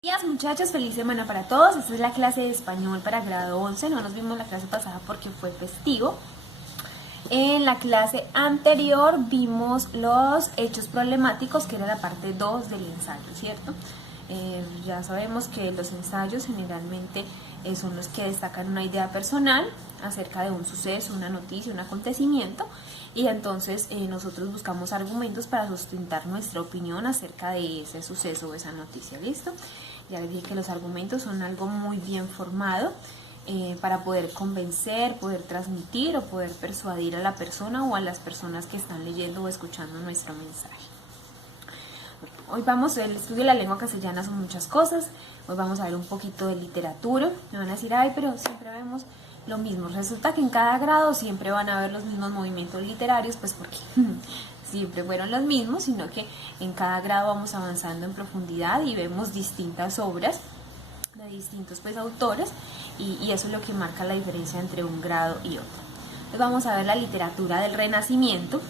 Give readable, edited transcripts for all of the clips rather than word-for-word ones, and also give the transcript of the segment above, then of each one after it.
Buenos días muchachos, feliz semana para todos. Esta es la clase de español para grado 11. No nos vimos la clase pasada porque fue festivo. En la clase anterior vimos los hechos problemáticos, que era la parte 2 del ensayo, ¿cierto? Ya sabemos que los ensayos generalmente son los que destacan una idea personal acerca de un suceso, una noticia, un acontecimiento, y entonces nosotros buscamos argumentos para sustentar nuestra opinión acerca de ese suceso o esa noticia, ¿listo? Ya les dije que los argumentos son algo muy bien formado para poder convencer, poder transmitir o poder persuadir a la persona o a las personas que están leyendo o escuchando nuestro mensaje. Hoy vamos, el estudio de la lengua castellana son muchas cosas. Hoy vamos a ver un poquito de literatura. Me van a decir, ay, pero siempre vemos lo mismo. Resulta que en cada grado siempre van a haber los mismos movimientos literarios, pues porque siempre fueron los mismos, sino que en cada grado vamos avanzando en profundidad y vemos distintas obras de distintos autores y eso es lo que marca la diferencia entre un grado y otro. Entonces vamos a ver la literatura del Renacimiento.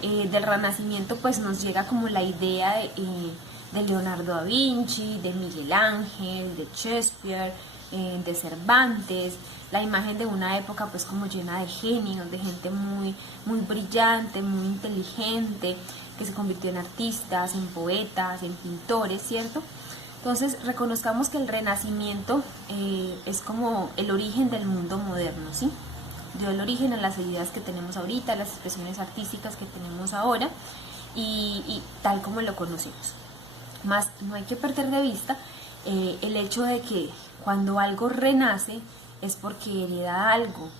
Del Renacimiento pues nos llega como la idea de Leonardo da Vinci, de Miguel Ángel, de Shakespeare, de Cervantes, la imagen de una época pues como llena de genios, de gente muy brillante, muy inteligente, que se convirtió en artistas, en poetas, en pintores, ¿cierto? Entonces reconozcamos que el Renacimiento es como el origen del mundo moderno, ¿sí? Dio el origen a las ideas que tenemos ahorita, a las expresiones artísticas que tenemos ahora y tal como lo conocemos. Más no hay que perder de vista el hecho de que cuando algo renace es porque hereda algo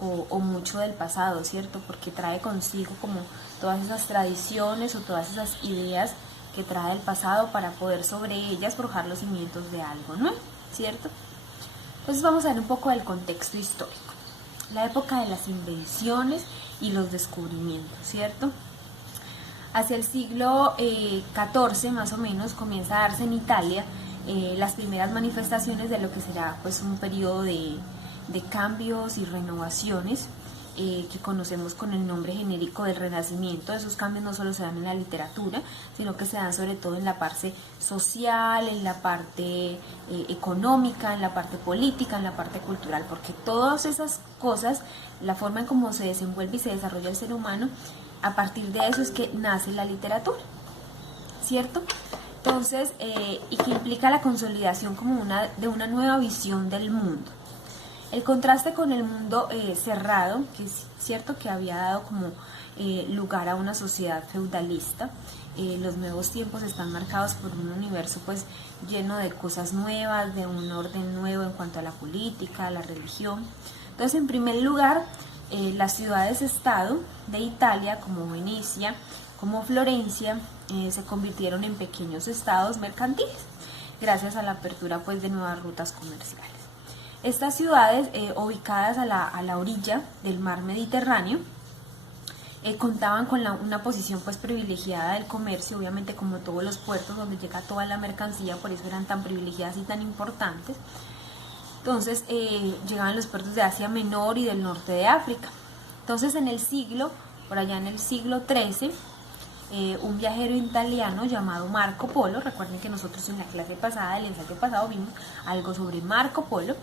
o mucho del pasado, ¿cierto? Porque trae consigo como todas esas tradiciones o todas esas ideas que trae el pasado para poder sobre ellas forjar los cimientos de algo, ¿no? ¿Cierto? Entonces vamos a ver un poco del contexto histórico. La época de las invenciones y los descubrimientos, ¿cierto? Hacia el siglo XIV más o menos comienza a darse en Italia las primeras manifestaciones de lo que será pues un periodo de cambios y renovaciones que conocemos con el nombre genérico del Renacimiento. Esos cambios no solo se dan en la literatura, sino que se dan sobre todo en la parte social, en la parte económica, en la parte política, en la parte cultural, porque todas esas cosas, la forma en cómo se desenvuelve y se desarrolla el ser humano, a partir de eso es que nace la literatura, ¿cierto? Entonces, y que implica la consolidación como de una nueva visión del mundo. El contraste con el mundo cerrado, que es cierto que había dado como lugar a una sociedad feudalista. Los nuevos tiempos están marcados por un universo pues lleno de cosas nuevas, de un orden nuevo en cuanto a la política, a la religión. Entonces, en primer lugar, las ciudades-estado de Italia, como Venecia, como Florencia, se convirtieron en pequeños estados mercantiles, gracias a la apertura pues de nuevas rutas comerciales. Estas ciudades, ubicadas a la orilla del mar Mediterráneo, contaban con una posición pues privilegiada del comercio, obviamente como todos los puertos donde llega toda la mercancía, por eso eran tan privilegiadas y tan importantes. Entonces llegaban los puertos de Asia Menor y del norte de África. Entonces por allá en el siglo XIII, un viajero italiano llamado Marco Polo, recuerden que nosotros en la clase pasada, el ensayo pasado, vimos algo sobre Marco Polo,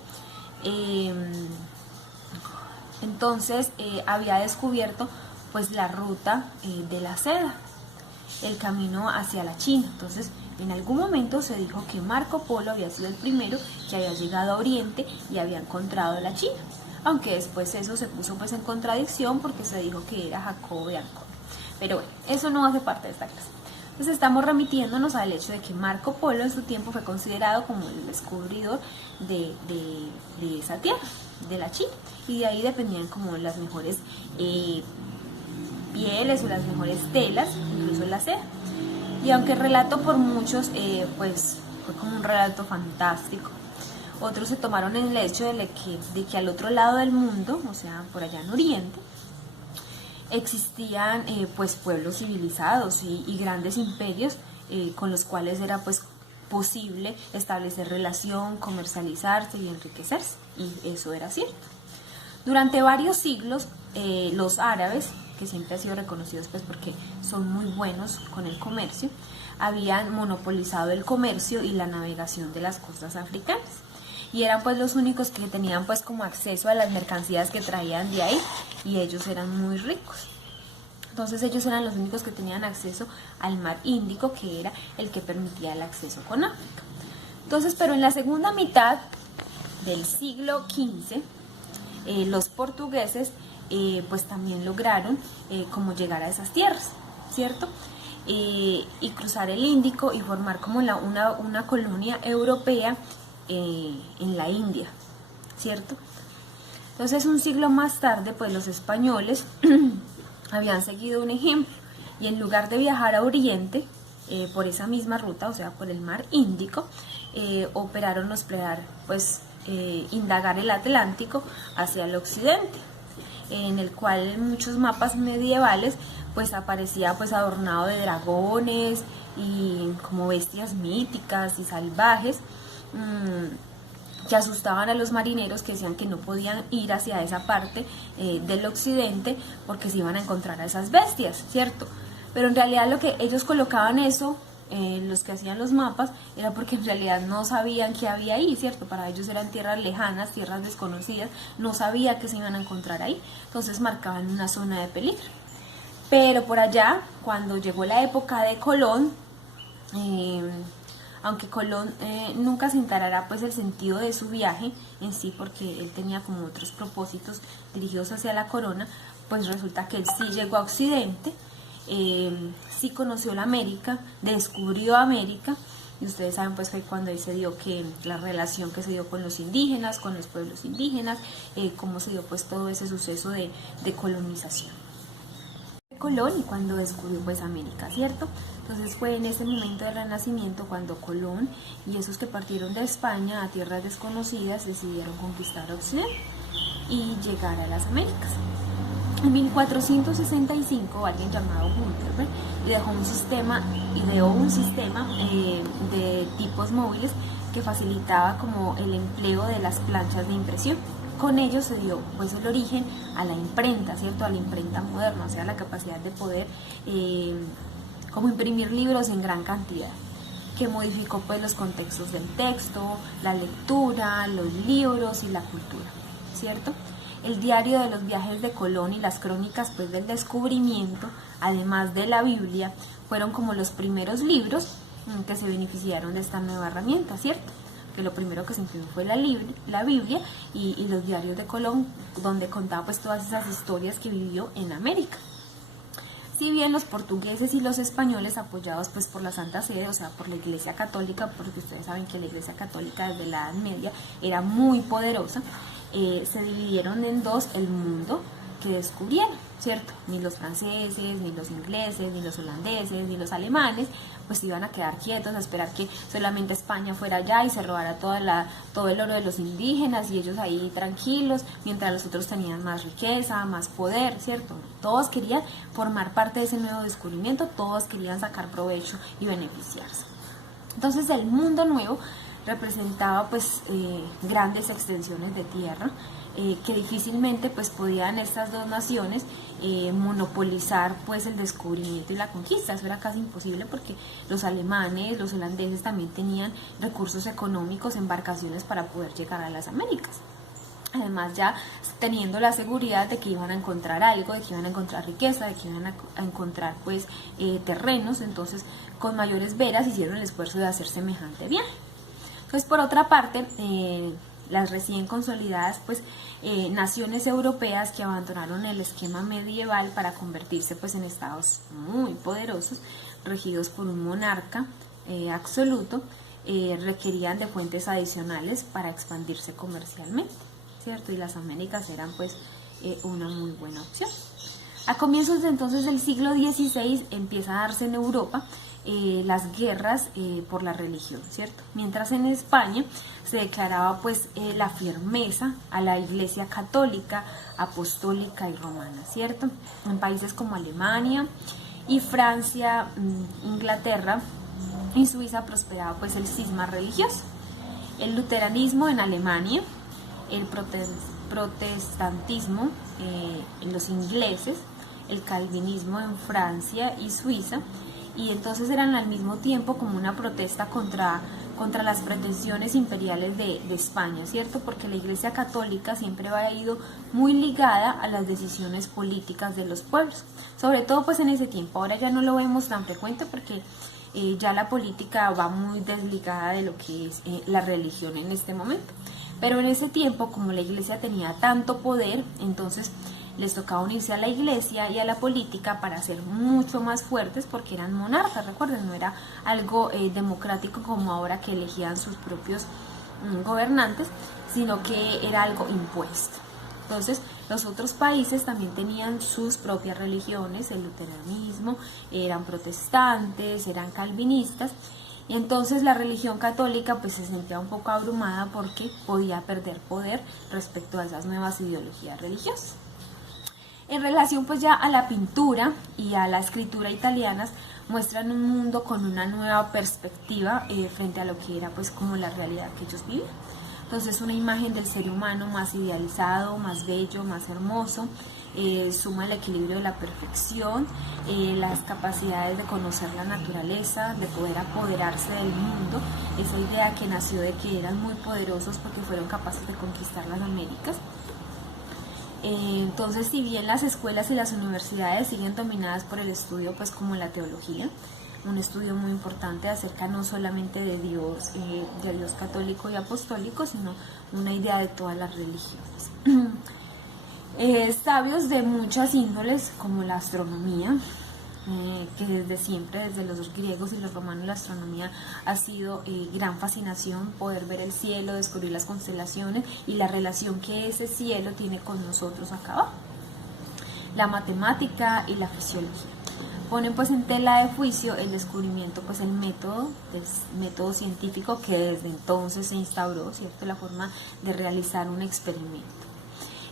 entonces había descubierto pues la ruta de la seda, el camino hacia la China. Entonces en algún momento se dijo que Marco Polo había sido el primero que había llegado a Oriente y había encontrado la China, aunque después eso se puso pues en contradicción porque se dijo que era Jacobo de Ancona. Pero bueno, eso no hace parte de esta clase. Entonces estamos remitiéndonos al hecho de que Marco Polo en su tiempo fue considerado como el descubridor de esa tierra, de la China, y de ahí dependían como las mejores pieles o las mejores telas, incluso la seda. Y aunque el relato por muchos pues fue como un relato fantástico, otros se tomaron el hecho de que al otro lado del mundo, o sea, por allá en Oriente, existían pues pueblos civilizados y grandes imperios con los cuales era pues posible establecer relación, comercializarse y enriquecerse, y eso era cierto. Durante varios siglos los árabes, que siempre han sido reconocidos pues porque son muy buenos con el comercio, habían monopolizado el comercio y la navegación de las costas africanas. Y eran pues los únicos que tenían pues como acceso a las mercancías que traían de ahí, y ellos eran muy ricos. Entonces ellos eran los únicos que tenían acceso al mar Índico, que era el que permitía el acceso con África. Entonces, pero en la segunda mitad del siglo XV, los portugueses pues también lograron como llegar a esas tierras, ¿cierto? Y cruzar el Índico y formar como una colonia europea en la India, ¿cierto? Entonces un siglo más tarde pues los españoles habían seguido un ejemplo, y en lugar de viajar a Oriente por esa misma ruta, o sea por el mar Índico, operaron hospedar pues indagar el Atlántico hacia el occidente, en el cual en muchos mapas medievales pues aparecía pues adornado de dragones y como bestias míticas y salvajes, que asustaban a los marineros, que decían que no podían ir hacia esa parte del occidente porque se iban a encontrar a esas bestias, ¿cierto? Pero en realidad lo que ellos colocaban eso, los que hacían los mapas, era porque en realidad no sabían qué había ahí, ¿cierto? Para ellos eran tierras lejanas, tierras desconocidas, no sabía que se iban a encontrar ahí, entonces marcaban una zona de peligro. Pero por allá, cuando llegó la época de Colón, aunque Colón nunca se enterará pues el sentido de su viaje en sí, porque él tenía como otros propósitos dirigidos hacia la corona, pues resulta que él sí llegó a Occidente, sí conoció la América, descubrió América, y ustedes saben pues que cuando ahí se dio que la relación que se dio con los indígenas, con los pueblos indígenas, cómo se dio pues todo ese suceso de colonización. Colón, y cuando descubrió pues América, ¿cierto? Entonces fue en ese momento del Renacimiento cuando Colón y esos que partieron de España a tierras desconocidas decidieron conquistar Occidente y llegar a las Américas. En 1465 alguien llamado Gutenberg ideó un sistema de tipos móviles que facilitaba como el empleo de las planchas de impresión. Con ello se dio pues el origen a la imprenta, ¿cierto? A la imprenta moderna, o sea, la capacidad de poder como imprimir libros en gran cantidad, que modificó pues los contextos del texto, la lectura, los libros y la cultura, ¿cierto? El diario de los viajes de Colón y las crónicas pues del descubrimiento, además de la Biblia, fueron como los primeros libros que se beneficiaron de esta nueva herramienta, ¿cierto? Que lo primero que se imprimió fue la Biblia y los diarios de Colón, donde contaba pues todas esas historias que vivió en América. Si bien los portugueses y los españoles, apoyados pues por la Santa Sede, o sea por la Iglesia Católica, porque ustedes saben que la Iglesia Católica desde la Edad Media era muy poderosa, se dividieron en dos el mundo que descubrieron, ¿cierto? Ni los franceses, ni los ingleses, ni los holandeses, ni los alemanes, pues iban a quedar quietos a esperar que solamente España fuera allá y se robara todo el oro de los indígenas y ellos ahí tranquilos, mientras los otros tenían más riqueza, más poder, ¿cierto? Todos querían formar parte de ese nuevo descubrimiento, todos querían sacar provecho y beneficiarse. Entonces el mundo nuevo representaba pues grandes extensiones de tierra, que difícilmente pues podían estas dos naciones monopolizar pues el descubrimiento y la conquista. Eso era casi imposible porque los alemanes, los holandeses también tenían recursos económicos, embarcaciones para poder llegar a las Américas. Además ya teniendo la seguridad de que iban a encontrar algo, de que iban a encontrar riqueza, de que iban a encontrar pues terrenos, entonces con mayores veras hicieron el esfuerzo de hacer semejante viaje. Entonces por otra parte, las recién consolidadas pues naciones europeas que abandonaron el esquema medieval para convertirse pues en estados muy poderosos, regidos por un monarca absoluto, requerían de fuentes adicionales para expandirse comercialmente, ¿cierto? Y las Américas eran pues una muy buena opción. A comienzos de entonces del siglo XVI empieza a darse en Europa las guerras por la religión, ¿cierto? Mientras en España se declaraba pues la firmeza a la Iglesia católica, apostólica y romana, ¿cierto? En países como Alemania y Francia, Inglaterra y Suiza prosperaba pues el cisma religioso. El luteranismo en Alemania, el protestantismo en los ingleses, el calvinismo en Francia y Suiza, y entonces eran al mismo tiempo como una protesta contra las pretensiones imperiales de España, ¿cierto? Porque la Iglesia Católica siempre ha ido muy ligada a las decisiones políticas de los pueblos, sobre todo pues en ese tiempo. Ahora ya no lo vemos tan frecuente porque ya la política va muy desligada de lo que es la religión en este momento. Pero en ese tiempo, como la Iglesia tenía tanto poder, entonces les tocaba unirse a la Iglesia y a la política para ser mucho más fuertes, porque eran monarcas, recuerden, no era algo democrático como ahora que elegían sus propios gobernantes, sino que era algo impuesto. Entonces, los otros países también tenían sus propias religiones, el luteranismo, eran protestantes, eran calvinistas, y entonces la religión católica pues se sentía un poco abrumada porque podía perder poder respecto a esas nuevas ideologías religiosas. En relación pues ya a la pintura y a la escritura italianas, muestran un mundo con una nueva perspectiva frente a lo que era pues como la realidad que ellos vivían. Entonces una imagen del ser humano más idealizado, más bello, más hermoso, suma el equilibrio de la perfección, las capacidades de conocer la naturaleza, de poder apoderarse del mundo, esa idea que nació de que eran muy poderosos porque fueron capaces de conquistar las Américas. Entonces, si bien las escuelas y las universidades siguen dominadas por el estudio, pues como la teología, un estudio muy importante acerca no solamente de Dios católico y apostólico, sino una idea de todas las religiones. Sabios de muchas índoles, como la astronomía, que desde siempre, desde los griegos y los romanos, la astronomía ha sido gran fascinación, poder ver el cielo, descubrir las constelaciones y la relación que ese cielo tiene con nosotros acá abajo. La matemática y la fisiología ponen pues en tela de juicio el descubrimiento, pues el método científico que desde entonces se instauró, ¿cierto? La forma de realizar un experimento.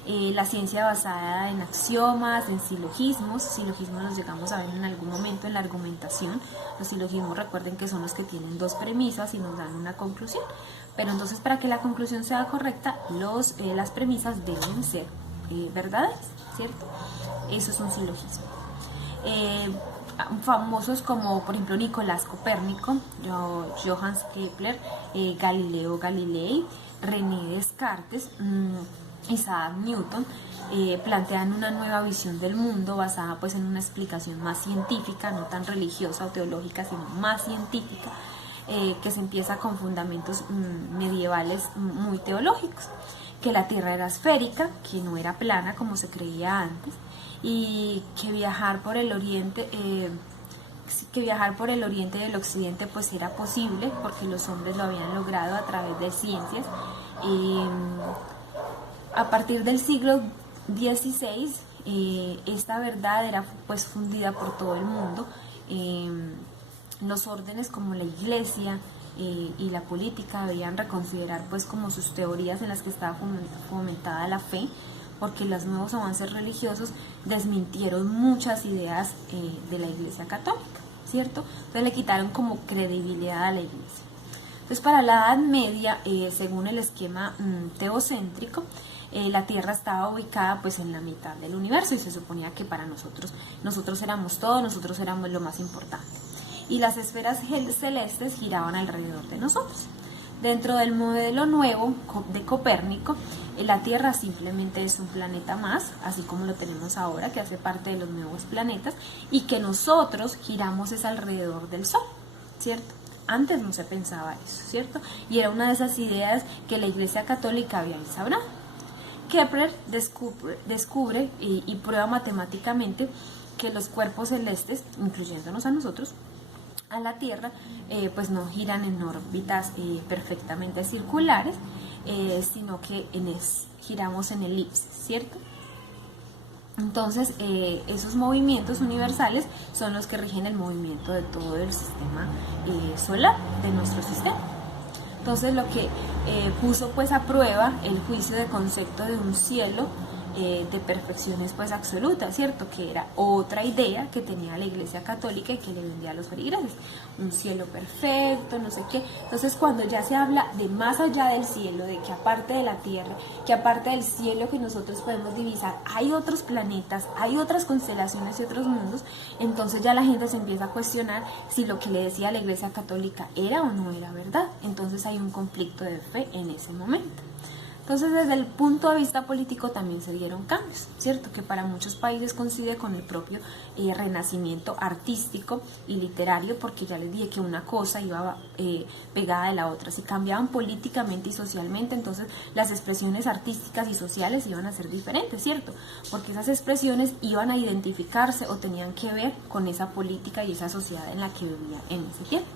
La ciencia basada en axiomas, en silogismos los llegamos a ver en algún momento en la argumentación. Los silogismos, recuerden que son los que tienen dos premisas y nos dan una conclusión, pero entonces para que la conclusión sea correcta, las premisas deben ser verdades, ¿cierto? Eso es un silogismo. Famosos como por ejemplo Nicolás Copérnico, Johannes Kepler, Galileo Galilei, René Descartes, Isaac Newton, plantean una nueva visión del mundo basada pues en una explicación más científica, no tan religiosa o teológica, sino más científica, que se empieza con fundamentos medievales muy teológicos, que la Tierra era esférica, que no era plana como se creía antes, y que viajar por el oriente y el occidente pues era posible porque los hombres lo habían logrado a través de ciencias. A partir del siglo XVI, esta verdad era pues fundida por todo el mundo. Los órdenes como la Iglesia y la política debían reconsiderar pues como sus teorías en las que estaba fomentada la fe, porque los nuevos avances religiosos desmintieron muchas ideas de la Iglesia Católica, ¿cierto? Entonces le quitaron como credibilidad a la Iglesia. Entonces para la Edad Media, según el esquema teocéntrico, la Tierra estaba ubicada pues en la mitad del universo y se suponía que para nosotros éramos todo, nosotros éramos lo más importante. Y las esferas celestes giraban alrededor de nosotros. Dentro del modelo nuevo de Copérnico, la Tierra simplemente es un planeta más, así como lo tenemos ahora, que hace parte de los nuevos planetas, y que nosotros giramos es alrededor del Sol, ¿cierto? Antes no se pensaba eso, ¿cierto? Y era una de esas ideas que la Iglesia Católica había instaurado. Kepler descubre y prueba matemáticamente que los cuerpos celestes, incluyéndonos a nosotros, a la Tierra, pues no giran en órbitas perfectamente circulares, sino que giramos en elipses, ¿cierto? Entonces, esos movimientos universales son los que rigen el movimiento de todo el sistema solar, de nuestro sistema. Entonces, lo que puso pues a prueba el juicio de concepto de un cielo de perfecciones pues absolutas, ¿cierto? Que era otra idea que tenía la Iglesia Católica y que le vendía a los feligreses, un cielo perfecto, no sé qué. Entonces cuando ya se habla de más allá del cielo, de que aparte de la tierra, que aparte del cielo que nosotros podemos divisar, hay otros planetas, hay otras constelaciones y otros mundos, entonces ya la gente se empieza a cuestionar si lo que le decía la Iglesia Católica era o no era verdad. Entonces hay un conflicto de fe en ese momento. Entonces, desde el punto de vista político también se dieron cambios, ¿cierto? Que para muchos países coincide con el propio renacimiento artístico y literario, porque ya les dije que una cosa iba pegada de la otra. Si cambiaban políticamente y socialmente, entonces las expresiones artísticas y sociales iban a ser diferentes, ¿cierto? Porque esas expresiones iban a identificarse o tenían que ver con esa política y esa sociedad en la que vivía en ese tiempo.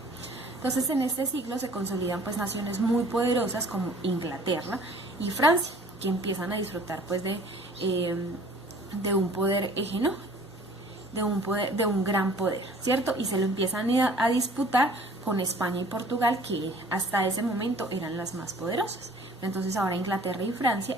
Entonces en este siglo se consolidan pues naciones muy poderosas como Inglaterra y Francia, que empiezan a disfrutar pues de un poder hegemónico, de un gran poder, ¿cierto? Y se lo empiezan a disputar con España y Portugal, que hasta ese momento eran las más poderosas. Entonces ahora Inglaterra y Francia